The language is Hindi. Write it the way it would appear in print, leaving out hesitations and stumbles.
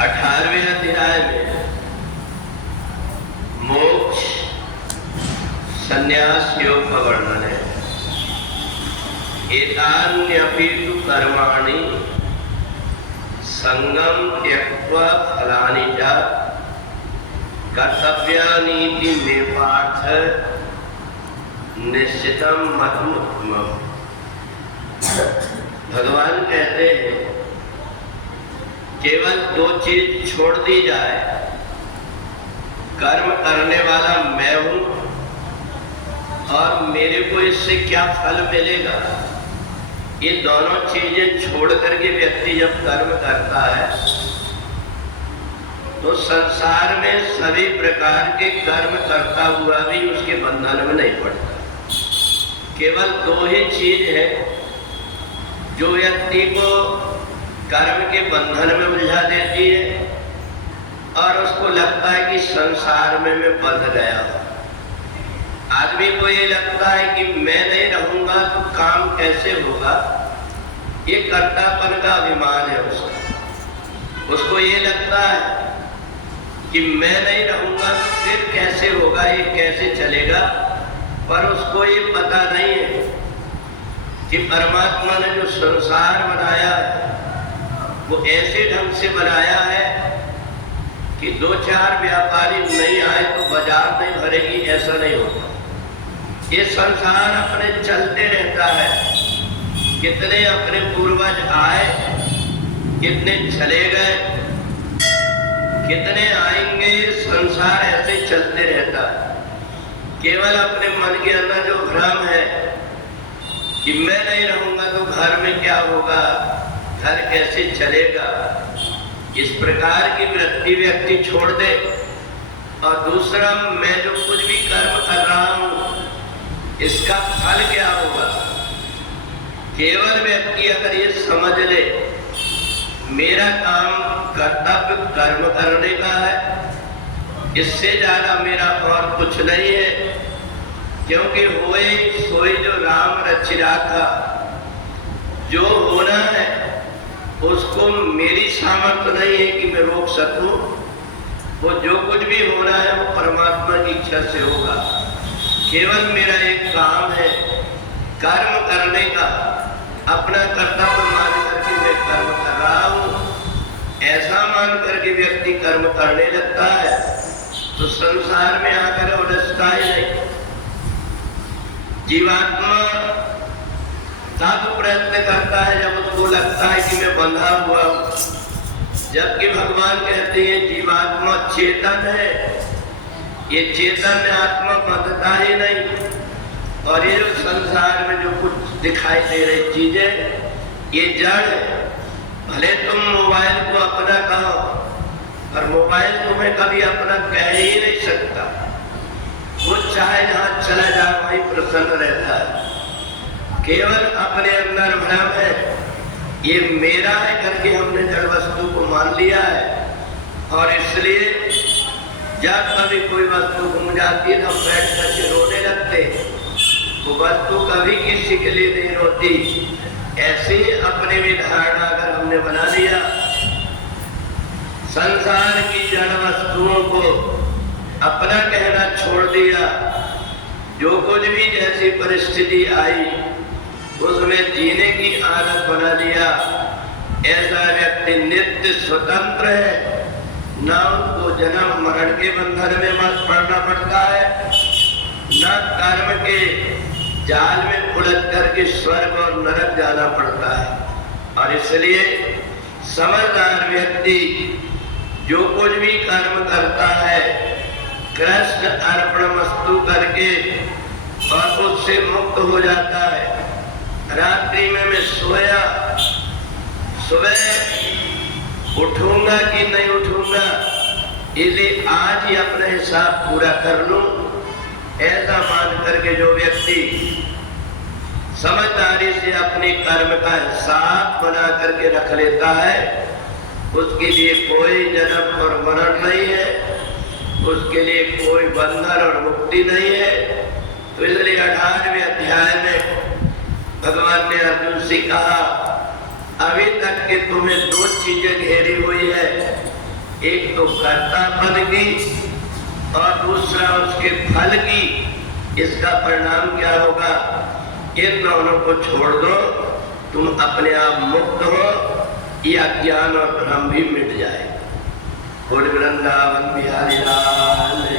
18वें अध्याय में मोक्ष संन्यास योग का वर्णन है। एतान्यपि तु कर्माणि संगम त्यक्त्वा फलानि च कर्तव्यानीति मे पार्थ निश्चितम मतमुत्तमम्। भगवान कहते हैं केवल दो चीज छोड़ दी जाए, कर्म करने वाला मैं हूं और मेरे को इससे क्या फल मिलेगा। ये दोनों चीजें छोड़ करके व्यक्ति जब कर्म करता है तो संसार में सभी प्रकार के कर्म करता हुआ भी उसके बंधन में नहीं पड़ता। केवल दो ही चीज है जो व्यक्ति को कर्म के बंधन में उलझा देती है और उसको लगता है कि संसार में मैं बंध गया हूं। आदमी को ये लगता है कि मैं नहीं रहूंगा तो काम कैसे होगा, ये कर्तापन का अभिमान है उसका। उसको ये लगता है कि मैं नहीं रहूंगा तो फिर कैसे होगा, ये कैसे चलेगा। पर उसको ये पता नहीं है कि परमात्मा ने जो संसार बनाया है वो ऐसे ढंग से बनाया है कि दो चार व्यापारी नहीं आए तो बाजार नहीं भरेगी, ऐसा नहीं होता। ये संसार अपने चलते रहता है। कितने अपने पूर्वज आए, कितने चले गए, कितने आएंगे, संसार ऐसे चलते रहता है। केवल अपने मन के अंदर जो भ्रम है कि मैं नहीं रहूंगा तो घर में क्या होगा, घर कैसे चलेगा, इस प्रकार की वृत्ति व्यक्ति छोड़ दे। और दूसरा, मैं जो कुछ भी कर्म कर रहा हूं इसका फल क्या होगा। केवल व्यक्ति अगर ये समझ ले मेरा काम कर्तव्य कर्म करने का है, इससे ज्यादा मेरा और कुछ नहीं है, क्योंकि होए सोई जो राम रचिरा था, जो होना है उसको मेरी सामर्थ्य नहीं है कि मैं रोक सकूं। वो जो कुछ भी होना है वो परमात्मा की इच्छा से होगा। केवल मेरा एक काम है कर्म करने का, अपना कर्तव्य मान करके मैं कर्म कर रहा हूं। ऐसा मान करके व्यक्ति कर्म करने लगता है तो संसार में आकर उलझता ही नहीं। जीवात्मा तब प्रयत्न करता है जब उसको लगता है कि मैं बंधा हुआ हूं, जबकि भगवान कहते हैं जीवात्मा चेतन है। ये चेतन आत्मा बंधता ही नहीं। और ये संसार में जो कुछ दिखाई दे रही चीजें ये जड़ है। भले तुम मोबाइल को अपना कहो पर मोबाइल तुम्हें कभी अपना कह ही नहीं सकता। वो चाहे जहां चला जाए वहीं प्रसन्न रहता है। केवल अपने अंदर भ्रम है, ये मेरा है करके हमने जड़ वस्तु को मान लिया है। और इसलिए जब कभी कोई वस्तु घूम जाती है तो हम बैठ करके रोने लगते। वो वस्तु कभी किसी के लिए नहीं रोती। ऐसे ही अपने भी धारणा अगर हमने बना लिया, संसार की जड़ वस्तुओं को अपना कहना छोड़ दिया, जो कुछ भी जैसी परिस्थिति आई उसमें जीने की आदत बना लिया, ऐसा व्यक्ति नित्य स्वतंत्र है। न उनको जन्म मरण के बंधन में मत पड़ना पड़ता है, न कर्म के जाल में उलझ करके स्वर्ग और नरक जाना पड़ता है। और इसलिए समझदार व्यक्ति जो कुछ भी कर्म करता है कृष्ण अर्पणमस्तु करके और उससे मुक्त हो जाता है। रात्रि में मैं सोया, सुबह उठूंगा कि नहीं उठूंगा, इसलिए आज ही अपना हिसाब पूरा कर लूं, ऐसा मान करके जो व्यक्ति समझदारी से अपने कर्म का हिसाब बना करके रख लेता है उसके लिए कोई जन्म और मरण नहीं है, उसके लिए कोई बंधन और मुक्ति नहीं है। तो इसलिए 18वें अध्याय में भगवान ने अर्जुन से कहा, अभी तक के तुम्हें दो चीजें घेरी हुई है, एक तो कर्ता पद की और दूसरा उसके फल की। इसका परिणाम क्या होगा? इन दोनों को छोड़ दो, तुम अपने आप मुक्त हो, या ज्ञान और भ्रम भी मिट जाए। बोल वृंदावन बिहारी लाल।